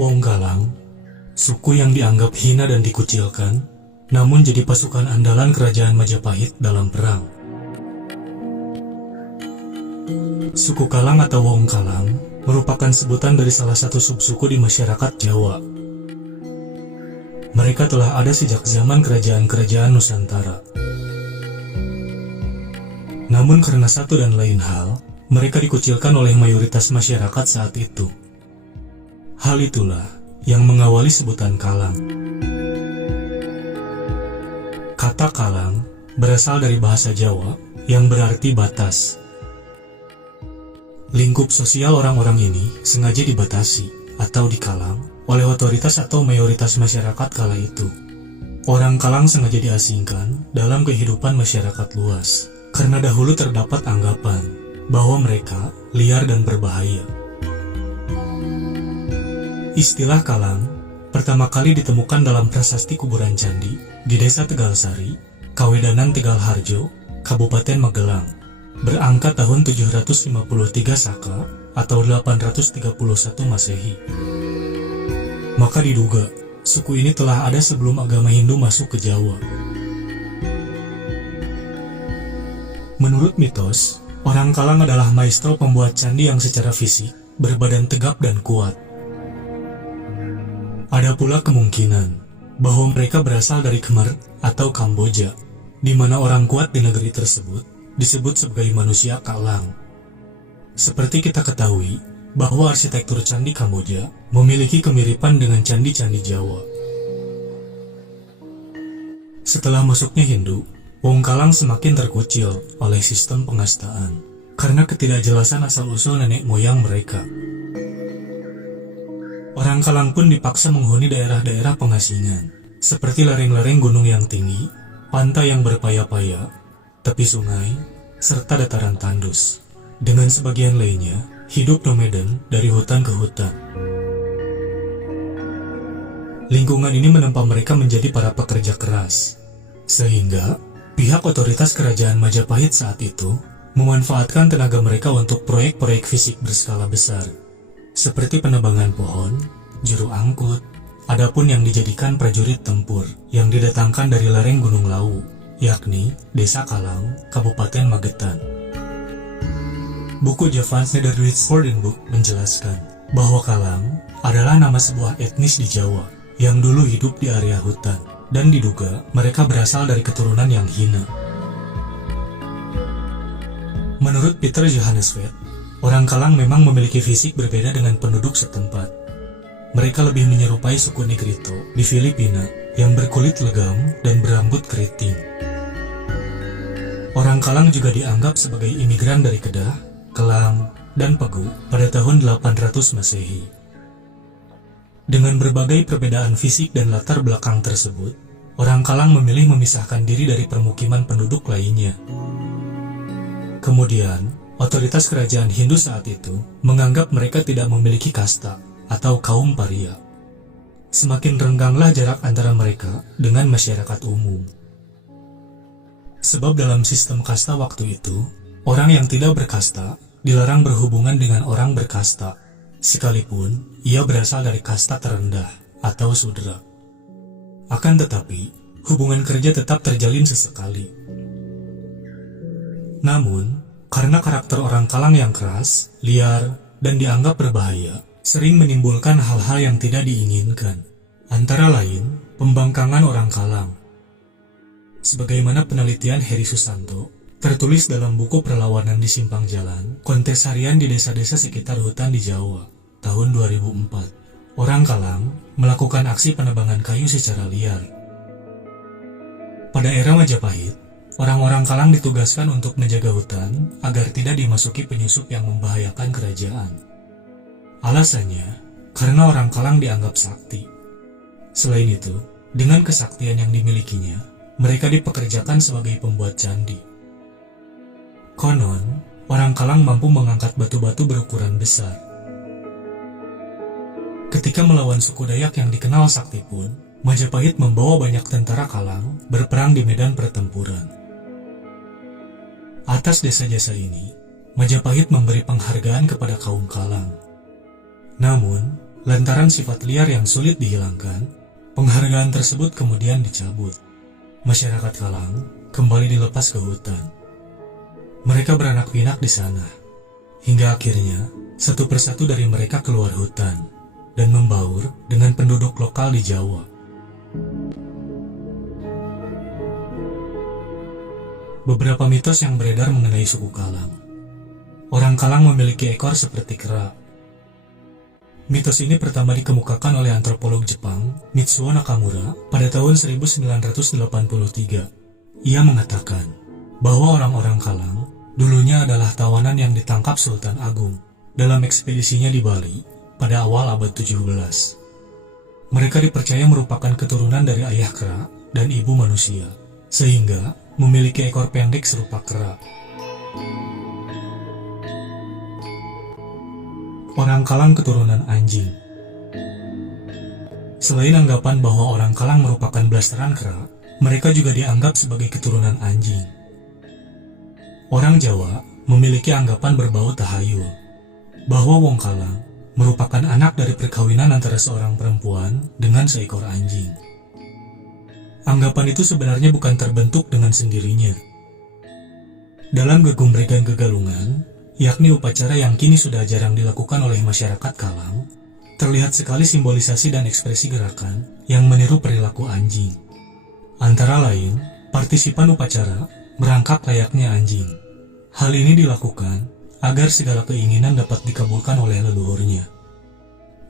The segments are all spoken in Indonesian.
Wong Kalang, suku yang dianggap hina dan dikucilkan, namun jadi pasukan andalan kerajaan Majapahit dalam perang. Suku Kalang atau Wong Kalang merupakan sebutan dari salah satu subsuku di masyarakat Jawa. Mereka telah ada sejak zaman kerajaan-kerajaan Nusantara. Namun karena satu dan lain hal, mereka dikucilkan oleh mayoritas masyarakat saat itu. Hal itulah yang mengawali sebutan Kalang. Kata Kalang berasal dari bahasa Jawa yang berarti batas. Lingkup sosial orang-orang ini sengaja dibatasi atau dikalang oleh otoritas atau mayoritas masyarakat kala itu. Orang Kalang sengaja diasingkan dalam kehidupan masyarakat luas karena dahulu terdapat anggapan bahwa mereka liar dan berbahaya. Istilah Kalang pertama kali ditemukan dalam prasasti kuburan candi di Desa Tegalsari, Kawedanan Tegal Harjo, Kabupaten Magelang, berangkat tahun 753 Saka atau 831 Masehi. Maka diduga, suku ini telah ada sebelum agama Hindu masuk ke Jawa. Menurut mitos, orang Kalang adalah maestro pembuat candi yang secara fisik berbadan tegap dan kuat. Ada pula kemungkinan bahwa mereka berasal dari Khmer atau Kamboja, di mana orang kuat di negeri tersebut disebut sebagai manusia Kalang. Seperti kita ketahui bahwa arsitektur candi Kamboja memiliki kemiripan dengan candi-candi Jawa. Setelah masuknya Hindu, Wong Kalang semakin terkucil oleh sistem pengastaan karena ketidakjelasan asal-usul nenek moyang mereka. Orang Kalang pun dipaksa menghuni daerah-daerah pengasingan, seperti lereng-lereng gunung yang tinggi, pantai yang berpaya-paya, tepi sungai, serta dataran tandus. Dengan sebagian lainnya, hidup nomaden dari hutan ke hutan. Lingkungan ini menempa mereka menjadi para pekerja keras, sehingga pihak otoritas kerajaan Majapahit saat itu memanfaatkan tenaga mereka untuk proyek-proyek fisik berskala besar, seperti penebangan pohon, juru angkut, adapun yang dijadikan prajurit tempur yang didatangkan dari lereng Gunung Lawu, yakni Desa Kalang, Kabupaten Magetan. Buku Javans Nederduits Woordenboek menjelaskan bahwa Kalang adalah nama sebuah etnis di Jawa yang dulu hidup di area hutan, dan diduga mereka berasal dari keturunan yang hina. Menurut Peter Johannes Vedt, orang Kalang memang memiliki fisik berbeda dengan penduduk setempat. Mereka lebih menyerupai suku Negrito di Filipina yang berkulit legam dan berambut keriting. Orang Kalang juga dianggap sebagai imigran dari Kedah, Kelang, dan Pegu pada tahun 800 Masehi. Dengan berbagai perbedaan fisik dan latar belakang tersebut, orang Kalang memilih memisahkan diri dari permukiman penduduk lainnya. Kemudian, otoritas kerajaan Hindu saat itu menganggap mereka tidak memiliki kasta atau kaum paria. Semakin rengganglah jarak antara mereka dengan masyarakat umum. Sebab dalam sistem kasta waktu itu, orang yang tidak berkasta dilarang berhubungan dengan orang berkasta, sekalipun ia berasal dari kasta terendah atau sudra. Akan tetapi, hubungan kerja tetap terjalin sesekali. Namun, karena karakter orang Kalang yang keras, liar, dan dianggap berbahaya, sering menimbulkan hal-hal yang tidak diinginkan. Antara lain, pembangkangan orang Kalang. Sebagaimana penelitian Heri Susanto, tertulis dalam buku Perlawanan di Simpang Jalan, Kontes Harian di Desa-Desa Sekitar Hutan di Jawa, tahun 2004. Orang Kalang melakukan aksi penebangan kayu secara liar. Pada era Majapahit, orang-orang Kalang ditugaskan untuk menjaga hutan agar tidak dimasuki penyusup yang membahayakan kerajaan. Alasannya, karena orang Kalang dianggap sakti. Selain itu, dengan kesaktian yang dimilikinya, mereka dipekerjakan sebagai pembuat candi. Konon, orang Kalang mampu mengangkat batu-batu berukuran besar. Ketika melawan suku Dayak yang dikenal sakti pun, Majapahit membawa banyak tentara Kalang berperang di medan pertempuran. Atas jasa-jasa ini, Majapahit memberi penghargaan kepada kaum Kalang. Namun, Lantaran sifat liar yang sulit dihilangkan, penghargaan tersebut kemudian dicabut. Masyarakat Kalang kembali dilepas ke hutan. Mereka beranak pinak di sana, hingga akhirnya satu persatu dari mereka keluar hutan dan membaur dengan penduduk lokal di Jawa. Beberapa mitos yang beredar mengenai suku Kalang. Orang Kalang memiliki ekor seperti kera. Mitos ini pertama dikemukakan oleh antropolog Jepang, Mitsuo Nakamura, pada tahun 1983. Ia mengatakan bahwa orang-orang Kalang dulunya adalah tawanan yang ditangkap Sultan Agung dalam ekspedisinya di Bali pada awal abad 17. Mereka dipercaya merupakan keturunan dari ayah kera dan ibu manusia, sehingga memiliki ekor pendek serupa kera. Orang Kalang keturunan anjing. Selain anggapan bahwa orang Kalang merupakan blasteran kera, mereka juga dianggap sebagai keturunan anjing. Orang Jawa memiliki anggapan berbau tahayul, bahwa wong Kalang merupakan anak dari perkawinan antara seorang perempuan dengan seekor anjing. Anggapan itu sebenarnya bukan terbentuk dengan sendirinya. Dalam gegumregan gegalungan, yakni upacara yang kini sudah jarang dilakukan oleh masyarakat Kalang, terlihat sekali simbolisasi dan ekspresi gerakan yang meniru perilaku anjing. Antara lain, partisipan upacara merangkak layaknya anjing. Hal ini dilakukan agar segala keinginan dapat dikabulkan oleh leluhurnya.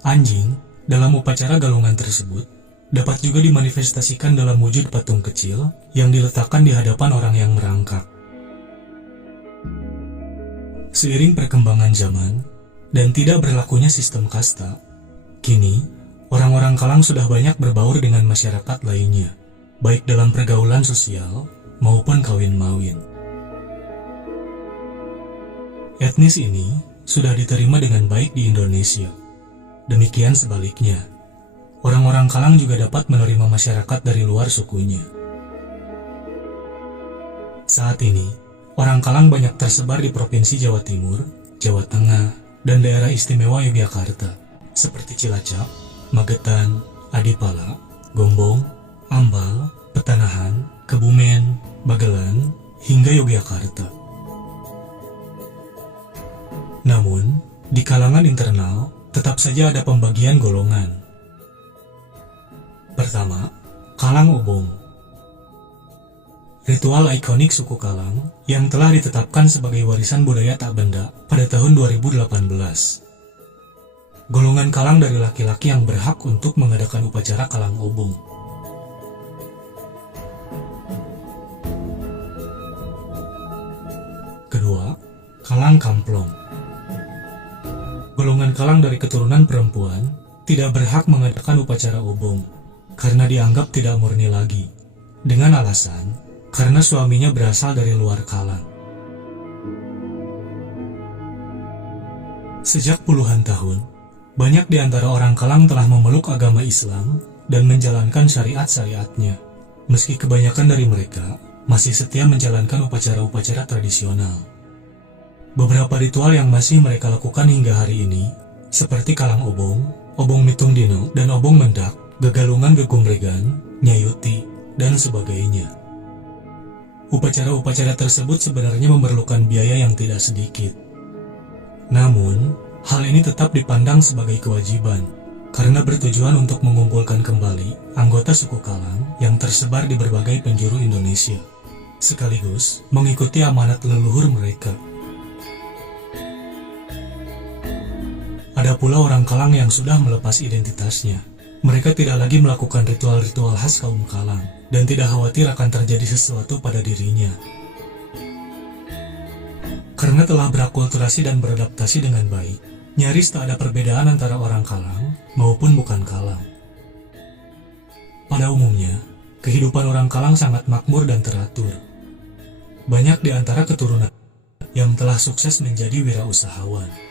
Anjing dalam upacara galungan tersebut dapat juga dimanifestasikan dalam wujud patung kecil yang diletakkan di hadapan orang yang merangkak. Seiring perkembangan zaman dan tidak berlakunya sistem kasta, kini orang-orang Kalang sudah banyak berbaur dengan masyarakat lainnya, baik dalam pergaulan sosial maupun kawin-mawin. Etnis ini sudah diterima dengan baik di Indonesia. Demikian sebaliknya, orang-orang Kalang juga dapat menerima masyarakat dari luar sukunya. Saat ini, orang Kalang banyak tersebar di Provinsi Jawa Timur, Jawa Tengah, dan daerah istimewa Yogyakarta, seperti Cilacap, Magetan, Adipala, Gombong, Ambal, Petanahan, Kebumen, Bagelan, hingga Yogyakarta. Namun, di kalangan internal, tetap saja ada pembagian golongan. Pertama, Kalang Obong. Ritual ikonik suku Kalang yang telah ditetapkan sebagai warisan budaya tak benda pada tahun 2018. Golongan Kalang dari laki-laki yang berhak untuk mengadakan upacara Kalang Obong. Kedua, Kalang Kamplong. Golongan Kalang dari keturunan perempuan tidak berhak mengadakan upacara obong karena dianggap tidak murni lagi, dengan alasan karena suaminya berasal dari luar Kalang. Sejak puluhan tahun, banyak di antara orang Kalang telah memeluk agama Islam dan menjalankan syariat-syariatnya, meski kebanyakan dari mereka masih setia menjalankan upacara-upacara tradisional. Beberapa ritual yang masih mereka lakukan hingga hari ini, seperti Kalang Obong, Obong Mitung Dino, dan Obong Mendak, Gegalungan Gegumregan, Nyayuti, dan sebagainya. Upacara-upacara tersebut sebenarnya memerlukan biaya yang tidak sedikit. Namun, hal ini tetap dipandang sebagai kewajiban, karena bertujuan untuk mengumpulkan kembali anggota suku Kalang yang tersebar di berbagai penjuru Indonesia, sekaligus mengikuti amanat leluhur mereka. Ada pula orang Kalang yang sudah melepas identitasnya. Mereka tidak lagi melakukan ritual-ritual khas kaum Kalang, dan tidak khawatir akan terjadi sesuatu pada dirinya. Karena telah berakulturasi dan beradaptasi dengan baik, nyaris tak ada perbedaan antara orang Kalang maupun bukan Kalang. Pada umumnya, kehidupan orang Kalang sangat makmur dan teratur. Banyak di antara keturunan yang telah sukses menjadi wirausahawan.